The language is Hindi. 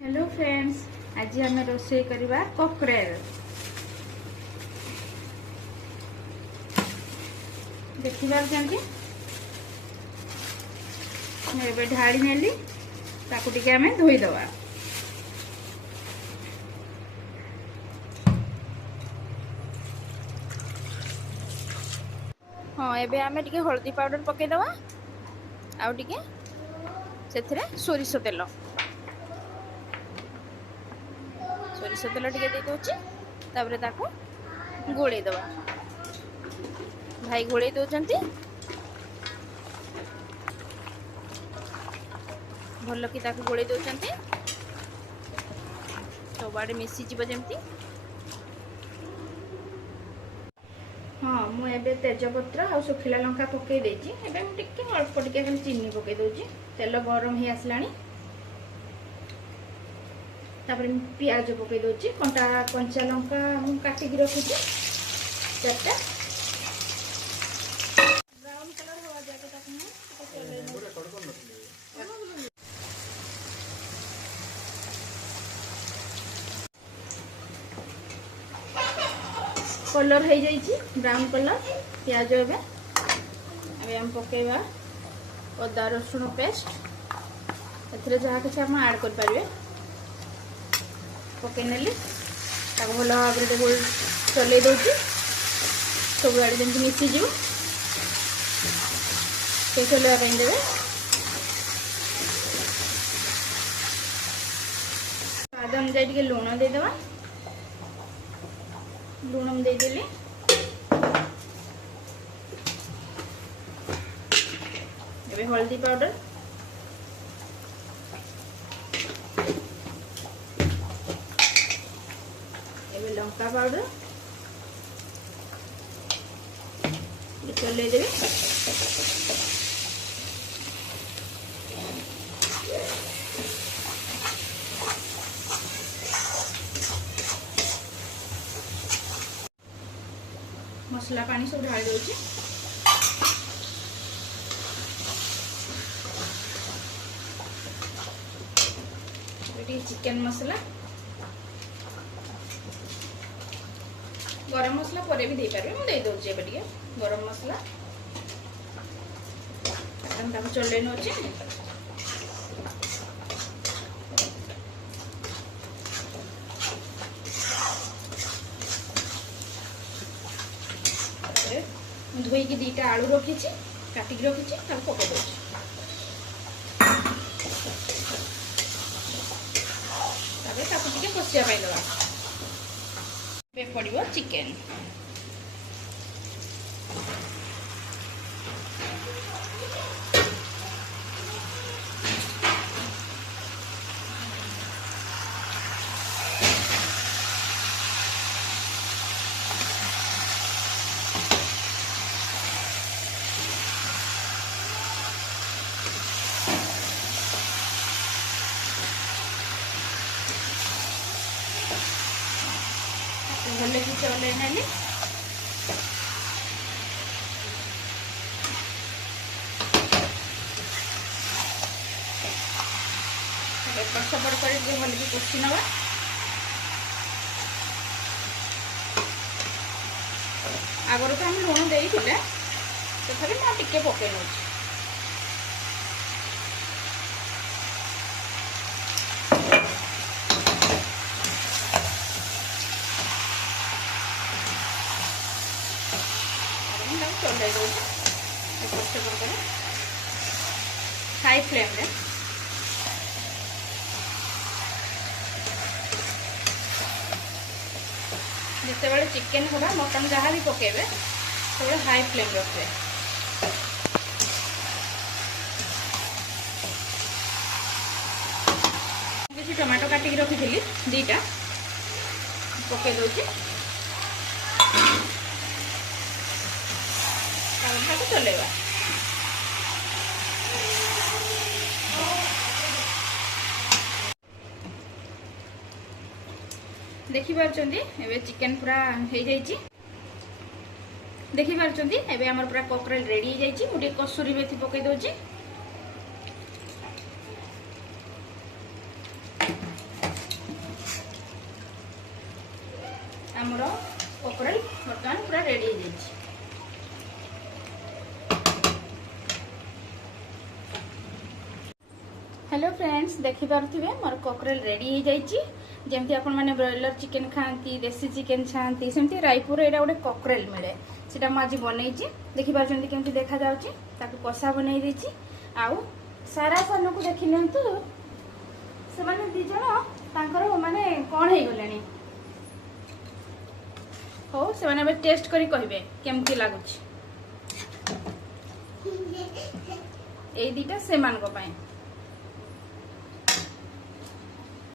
हेलो फ्रेंड्स, आज आम रोषे करवा ककरेल। देखि पारछंती मैं ढाड़ी नेली ताकू टिके आमे धोई दवा। हाँ, एबे आमे टिके हल्दी पाउडर पके दवा आउ टिके सेथिरे सोरिष तेल टिके दे दोची। तापरे ताकू गोळे दवा। भाई गोळे दोचंती भल कि ताकू गोळे दोचंती सब आड़े मिसी जीव जेमती। हाँ, मुझे तेजपत्र आ सुखिला लंका पकई देछि। एबे मु टिके अल्प टिके खाली चीनी पकई दोछि। तेल गरम ही आसलानी। तापर प्याज पकई दोछि। कंचा लंका मु काटी की रखुछि चारटा। ब्राउन कलर होवा जाय तो ताकू कलर हो जाइए ब्राउन कलर प्याज। एवं हम पकेवा अदा रसुण पेस्ट ए जहाँ कि आप ऐड करें पकईनेली भल भाव चल दूसरी सब आड़े जमी मिसीज चलवाई देवे। स्वाद अनुसार टे लुण देदेवा। लुण देदेली एबे हल्दी पाउडर एबे लंका पाउडर चले देवे। मसला पानी सब ढाल दूची। चिकन मसला गरम मसला पर भी दे पारे मुझे दे टे गरम मसला चल नौचे। धोईकी दीटा आलू रखी काटिक रखी पकई दे। कषिया दवा पड़ो चिकेन। भल कि चले नेली एपट सेपट कर भल कि कषि नवा। आगर तो हम लुण देते तथापि मैं टिके पकई नौ। चल दूसरे हाई फ्लेम रे जिते बड़े चिकेन होगा मटन जहाँ भी पकेबे सब हाई फ्लेम रखे। किसी टमाटो काटिक रखी थी दीटा पकई दूसरी चलेगा। देखि पारछंती एबे चिकन पूरा हो जाइए। देखि पारछंती एबे हमर पूरा ककरेल रेडी हो जाइए। मुझे कसूरी मेथी पकई दोची। आमर ककरेल बर्तमान पूरा रेडी हो जाए। हेलो फ्रेंड्स, देखिपे मोर ककरेल रेडी हो जाइए। जमती आपण मैंने ब्रॉयलर चिकेन खाती, देसी चिकेन खाती, सेमती रायपुर यहाँ गोटे ककरेल मिले, से मुझे बनई। देखिपुर केमती देखा जाऊँगी, कषा बनई देती। आउ सारा सान को देख लिंतु, से मैंने दीज माने कौन हो गले हो, से मैंने टेस्ट करी कहे केमती लगुच। ए दीटा से मान